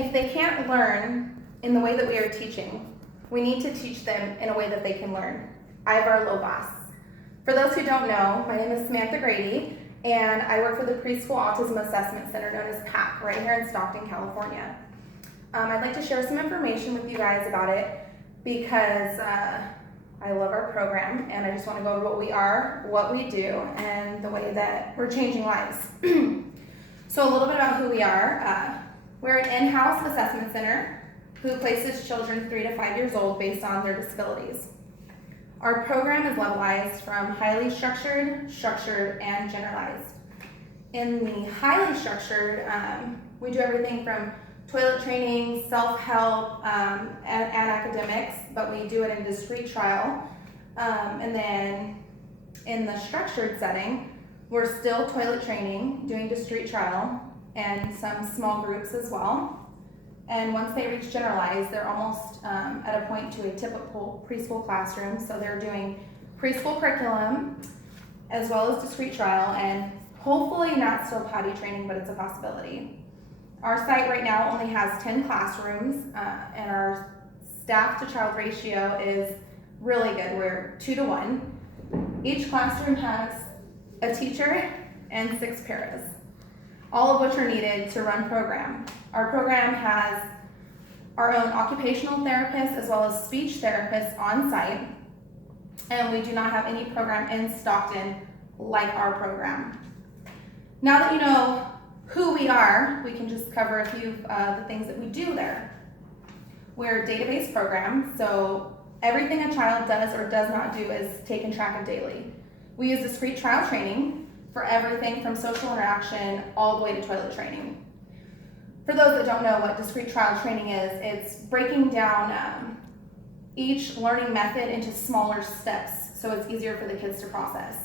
if they can't learn in the way that we are teaching, we need to teach them in a way that they can learn. Ivar Lobas. For those who don't know, my name is Samantha Grady, and I work for the Preschool Autism Assessment Center, known as PAC, right here in Stockton, California. I'd like to share some information with you guys about it because I love our program, and I just want to go over what we are, what we do, and the way that we're changing lives. So a little bit about who we are. We're an in-house assessment center who places children 3 to 5 years old based on their disabilities. Our program is levelized from highly structured, structured, and generalized. In the highly structured, we do everything from toilet training, self-help, and academics, but we do it in discrete trial. And then in the structured setting, we're still toilet training, doing discrete trial, and some small groups as well. And once they reach generalized, they're almost at a point to a typical preschool classroom. So they're doing preschool curriculum as well as discrete trial, and hopefully not still potty training, but it's a possibility. Our site right now only has 10 classrooms, and our staff to child ratio is really good. We're 2 to 1. Each classroom has a teacher and 6 paras, all of which are needed to run program. Our program has our own occupational therapist as well as speech therapists on site, and we do not have any program in Stockton like our program. Now that you know who we are, we can just cover a few of the things that we do there. We're a database program, so everything a child does or does not do is taken track of daily. We use discrete trial training for everything from social interaction all the way to toilet training. For those that don't know what discrete trial training is, it's breaking down each learning method into smaller steps so it's easier for the kids to process.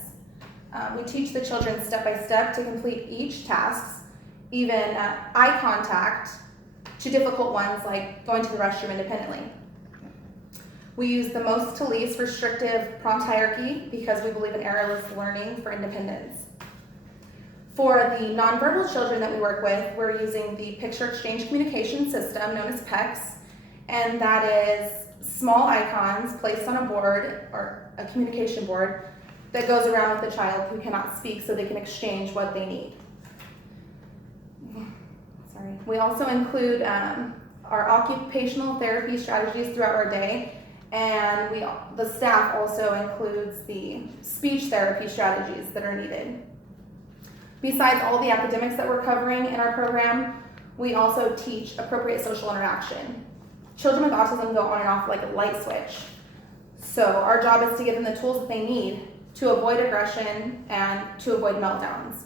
We teach the children step by step to complete each task, even eye contact, to difficult ones like going to the restroom independently. We use the most to least restrictive prompt hierarchy because we believe in errorless learning for independence. For the nonverbal children that we work with, we're using the Picture Exchange Communication System, known as PECS, and that is small icons placed on a board, or a communication board, that goes around with the child who cannot speak so they can exchange what they need. Sorry. We also include our occupational therapy strategies throughout our day, and the staff also includes the speech therapy strategies that are needed. Besides all the academics that we're covering in our program, we also teach appropriate social interaction. Children with autism go on and off like a light switch. So our job is to give them the tools that they need to avoid aggression and to avoid meltdowns.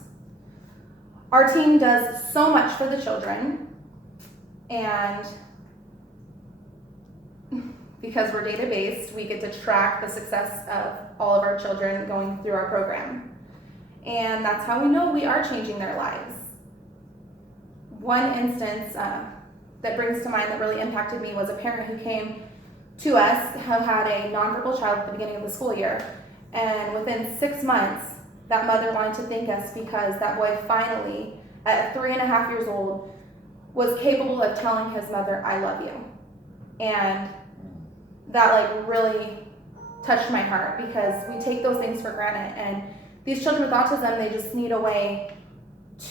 Our team does so much for the children, and because we're data-based, we get to track the success of all of our children going through our program. And that's how we know we are changing their lives. One instance that brings to mind that really impacted me was a parent who came to us who had a nonverbal child at the beginning of the school year. And within 6 months, that mother wanted to thank us because that boy finally, at 3.5 years old, was capable of telling his mother, "I love you." And that really touched my heart because we take those things for granted. And these children with autism, they just need a way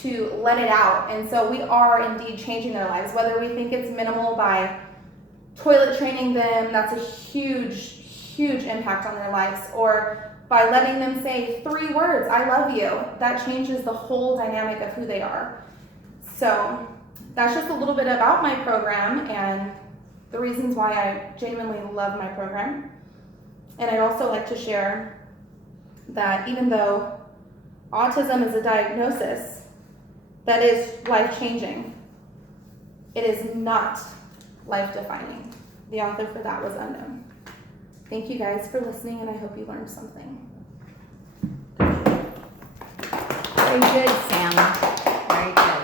to let it out. And so we are indeed changing their lives. Whether we think it's minimal by toilet training them, that's a huge, huge impact on their lives, or by letting them say 3 words, "I love you," that changes the whole dynamic of who they are. So that's just a little bit about my program and the reasons why I genuinely love my program. And I'd also like to share that even though autism is a diagnosis that is life-changing, it is not life-defining. The author for that was unknown. Thank you guys for listening, and I hope you learned something. Very good, Sam. Very good.